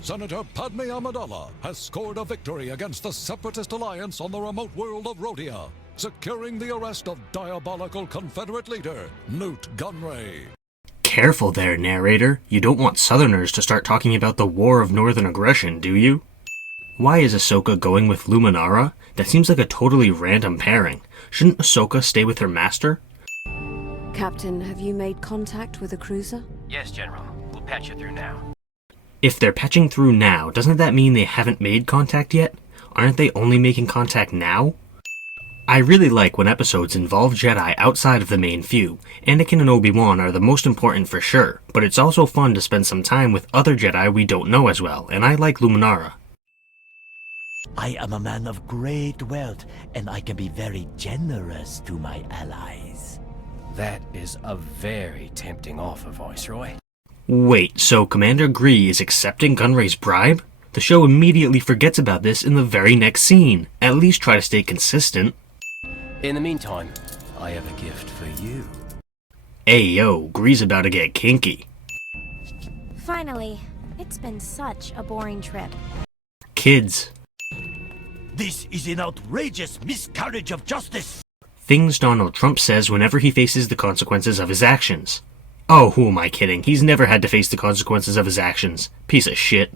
Senator Padme Amidala has scored a victory against the Separatist Alliance on the remote world of Rhodia, securing the arrest of diabolical Confederate leader Newt Gunray. Careful there, narrator. You don't want Southerners to start talking about the War of Northern Aggression, do you? Why is Ahsoka going with Luminara? That seems like a totally random pairing. Shouldn't Ahsoka stay with her master? Captain, have you made contact with the cruiser? Yes, General. We'll patch you through now. If they're patching through now, doesn't that mean they haven't made contact yet? Aren't they only making contact now? I really like when episodes involve Jedi outside of the main few. Anakin and Obi-Wan are the most important for sure, but it's also fun to spend some time with other Jedi we don't know as well, and I like Luminara. I am a man of great wealth, and I can be very generous to my allies. That is a very tempting offer, Viceroy. Wait, so Commander Gree is accepting Gunray's bribe? The show immediately forgets about this in the very next scene. At least try to stay consistent. In the meantime, I have a gift for you. Ayo, Gree's about to get kinky. Finally, it's been such a boring trip. Kids. This is an outrageous miscarriage of justice! Things Donald Trump says whenever he faces the consequences of his actions. Oh, who am I kidding? He's never had to face the consequences of his actions. Piece of shit.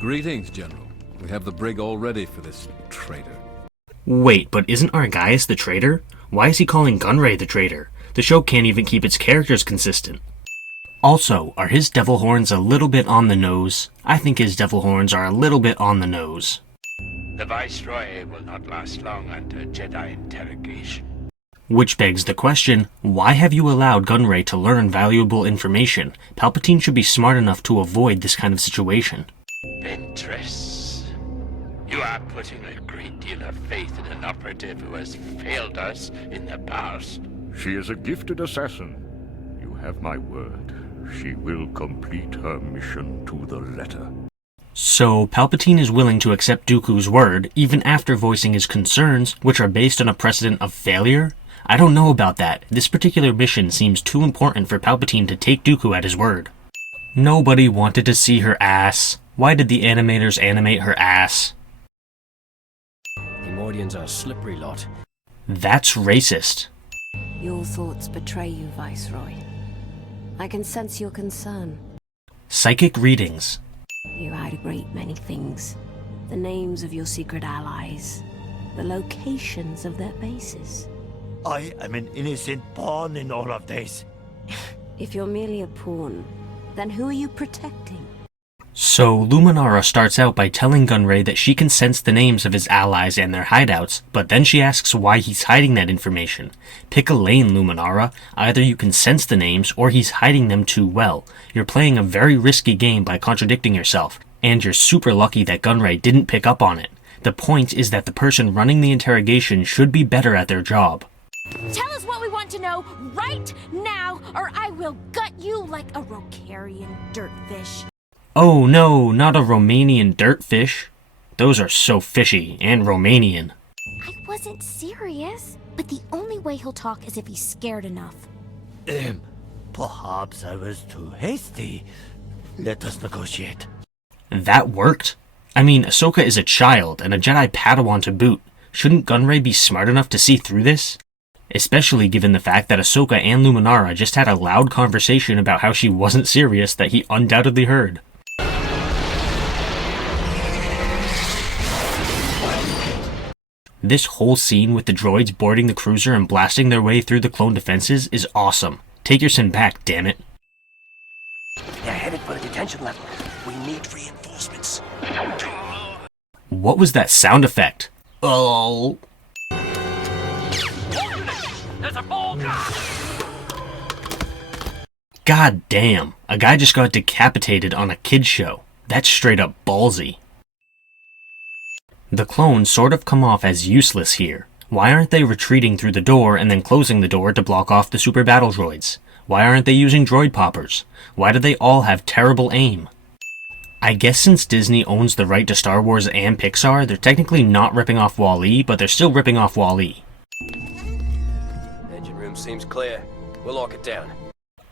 Greetings, General. We have the brig all ready for this traitor. Wait, but isn't Argaius the traitor? Why is he calling Gunray the traitor? The show can't even keep its characters consistent. Also, are his devil horns a little bit on the nose? I think his devil horns are a little bit on the nose. The Viceroy will not last long under Jedi interrogation. Which begs the question, why have you allowed Gunray to learn valuable information? Palpatine should be smart enough to avoid this kind of situation. Ventress, you are putting a great deal of faith in an operative who has failed us in the past. She is a gifted assassin. You have my word. She will complete her mission to the letter. So, Palpatine is willing to accept Dooku's word, even after voicing his concerns, which are based on a precedent of failure? I don't know about that. This particular mission seems too important for Palpatine to take Dooku at his word. Nobody wanted to see her ass. Why did the animators animate her ass? The Mordians are a slippery lot. That's racist. Your thoughts betray you, Viceroy. I can sense your concern. Psychic readings. You hide a great many things. The names of your secret allies. The locations of their bases. I am an innocent pawn in all of this. If you're merely a pawn, then who are you protecting? So, Luminara starts out by telling Gunray that she can sense the names of his allies and their hideouts, but then she asks why he's hiding that information. Pick a lane, Luminara. Either you can sense the names, or he's hiding them too well. You're playing a very risky game by contradicting yourself, and you're super lucky that Gunray didn't pick up on it. The point is that the person running the interrogation should be better at their job. Tell us what we want to know right now, or I will gut you like a Rokarian dirtfish. Oh no, not a Romanian dirtfish. Those are so fishy, and Romanian. I wasn't serious, but the only way he'll talk is if he's scared enough. Perhaps I was too hasty. Let us negotiate. That worked? I mean, Ahsoka is a child, and a Jedi Padawan to boot. Shouldn't Gunray be smart enough to see through this? Especially given the fact that Ahsoka and Luminara just had a loud conversation about how she wasn't serious that he undoubtedly heard. This whole scene with the droids boarding the cruiser and blasting their way through the clone defenses is awesome. Take your sin back, damn it. They're headed for the detention level. We need reinforcements. What was that sound effect? Oh. There's a ball! God damn, a guy just got decapitated on a kid's show. That's straight up ballsy. The clones sort of come off as useless here. Why aren't they retreating through the door and then closing the door to block off the super battle droids? Why aren't they using droid poppers? Why do they all have terrible aim? I guess since Disney owns the right to Star Wars and Pixar, they're technically not ripping off Wall-E, but they're still ripping off Wall-E. Engine room seems clear. We'll lock it down.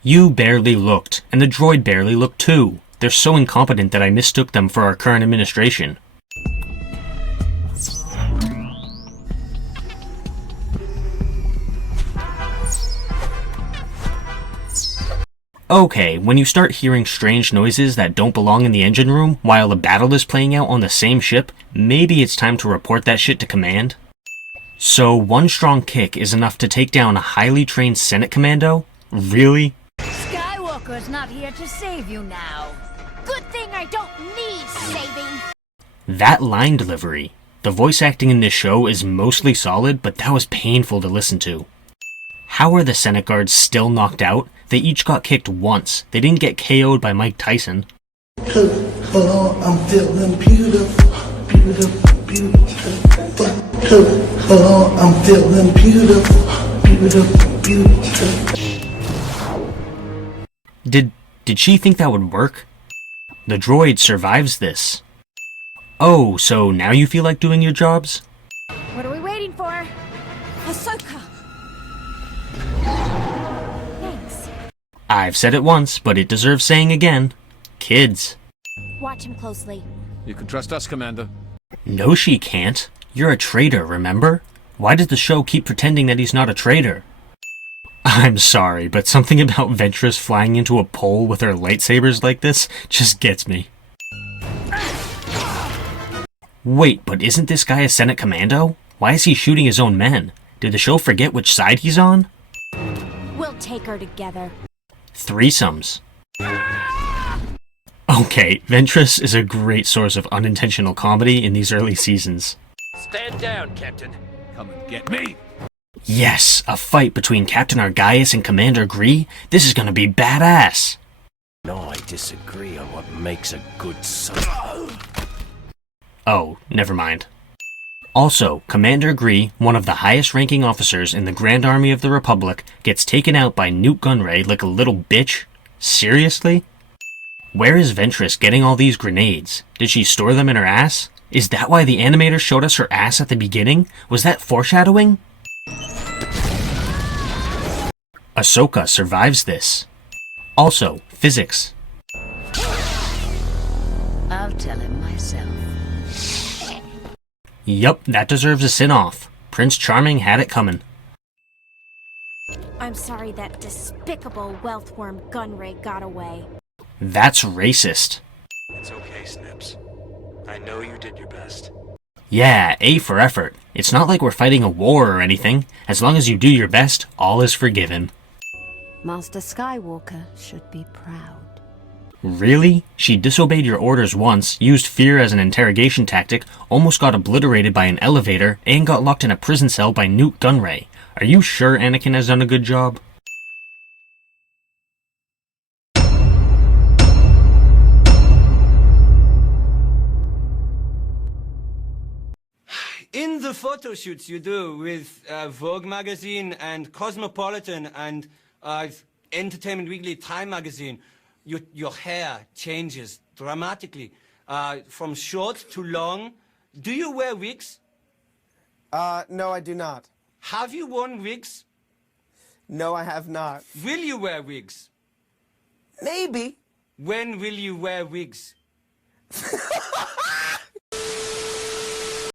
You barely looked, and the droid barely looked too. They're so incompetent that I mistook them for our current administration. Okay, when you start hearing strange noises that don't belong in the engine room while a battle is playing out on the same ship, maybe it's time to report that shit to command. So one strong kick is enough to take down a highly trained Senate commando? Really? Skywalker's not here to save you now. Good thing I don't need saving. That line delivery. The voice acting in this show is mostly solid, but that was painful to listen to. How are the Senate guards still knocked out? They each got kicked once. They didn't get KO'd by Mike Tyson. Hello, I'm feeling beautiful, beautiful, beautiful. Hello, I'm feeling beautiful, beautiful, beautiful. Did she think that would work? The droid survives this. Oh, so now you feel like doing your jobs? What are we waiting for? Ahsoka! Thanks. I've said it once, but it deserves saying again. Kids. Watch him closely. You can trust us, Commander. No, she can't. You're a traitor, remember? Why does the show keep pretending that he's not a traitor? I'm sorry, but something about Ventress flying into a pole with her lightsabers like this just gets me. Wait, but isn't this guy a Senate commando? Why is he shooting his own men? Did the show forget which side he's on? We'll take her together. Threesomes. Okay, Ventress is a great source of unintentional comedy in these early seasons. Stand down, Captain. Come and get me! Yes, a fight between Captain Argaius and Commander Gree? This is gonna be badass! No, I disagree on what makes a good son. Oh, never mind. Also, Commander Gree, one of the highest-ranking officers in the Grand Army of the Republic, gets taken out by Newt Gunray like a little bitch? Seriously? Where is Ventress getting all these grenades? Did she store them in her ass? Is that why the animator showed us her ass at the beginning? Was that foreshadowing? Ahsoka survives this. Also, physics. I'll tell him myself. Yup, that deserves a sin-off. Prince Charming had it coming. I'm sorry that despicable wealth-worm Gunray got away. That's racist. It's okay, Snips. I know you did your best. Yeah, A for effort. It's not like we're fighting a war or anything. As long as you do your best, all is forgiven. Master Skywalker should be proud. Really? She disobeyed your orders once, used fear as an interrogation tactic, almost got obliterated by an elevator, and got locked in a prison cell by Newt Gunray. Are you sure Anakin has done a good job? In the photo shoots you do with Vogue magazine and Cosmopolitan and Entertainment Weekly, Time magazine, your hair changes dramatically from short to long. Do you wear wigs? No, I do not. Have you worn wigs? No, I have not. Will you wear wigs? Maybe. When will you wear wigs?